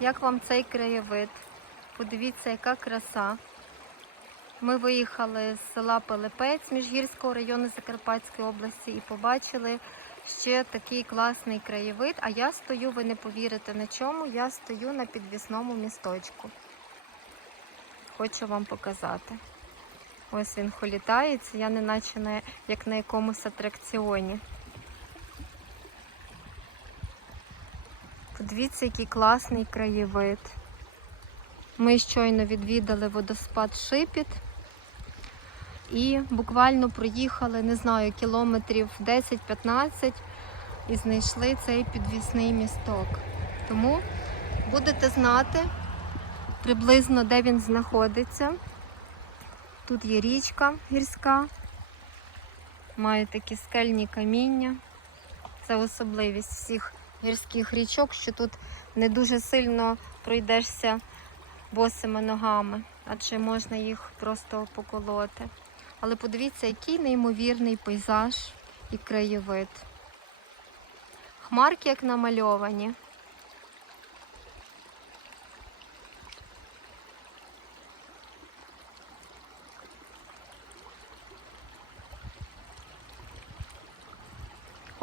як вам цей краєвид. Подивіться, яка краса. Ми виїхали з села Пилипець Міжгірського району Закарпатської області і побачили ще такий класний краєвид. А я стою, ви не повірите на чому, я стою на підвісному місточку. Хочу вам показати. Ось він холітається, я не наче на, як на якомусь атракціоні. Подивіться, який класний краєвид. Ми щойно відвідали водоспад Шипіт і буквально проїхали, не знаю, кілометрів 10-15 і знайшли цей підвісний місток. Тому будете знати приблизно, де він знаходиться. Тут є річка гірська, має такі скельні каміння. Це особливість всіх гірських річок, що тут не дуже сильно пройдешся босими ногами, адже можна їх просто поколоти. Але подивіться, який неймовірний пейзаж і краєвид. Хмарки як намальовані.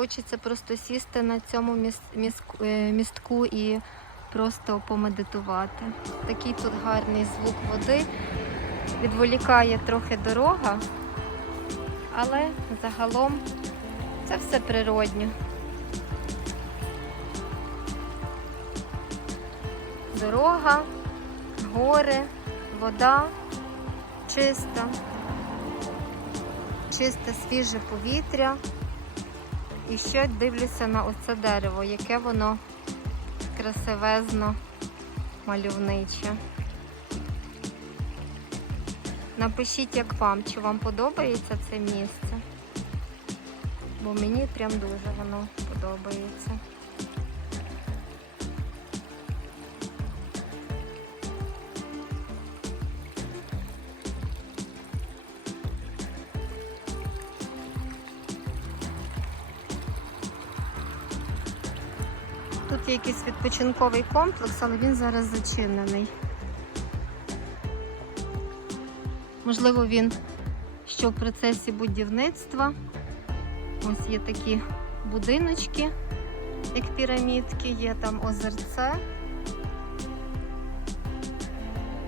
Хочеться просто сісти на цьому е, містку і просто помедитувати. Такий тут гарний звук води. Відволікає трохи дорога, але загалом це все природньо. Дорога, гори, вода чиста, чисте свіже повітря. І ще дивлюся на оце дерево, яке воно красивезно мальовниче. Напишіть, як вам, чи вам подобається це місце. Бо мені прям дуже воно подобається. Тут є якийсь відпочинковий комплекс, але він зараз зачинений. Можливо, він що в процесі будівництва. Ось є такі будиночки, як пірамідки, є там озерце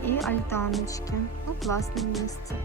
і альтаночки. Ну, класне місце.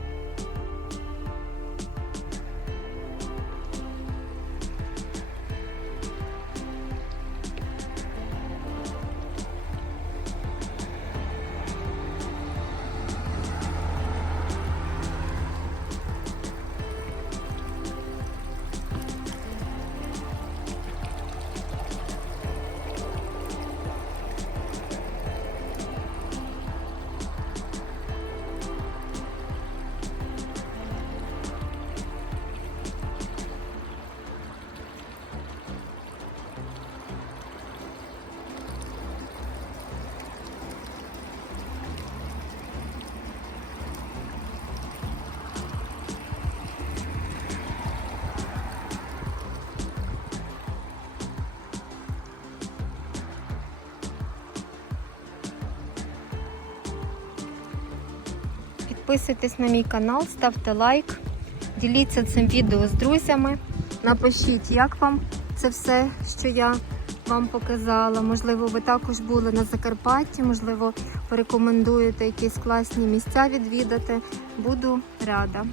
Підписуйтесь на мій канал, ставте лайк, діліться цим відео з друзями. Напишіть, як вам це все, що я вам показала. Можливо, ви також були на Закарпатті, можливо, порекомендуєте якісь класні місця відвідати. Буду рада.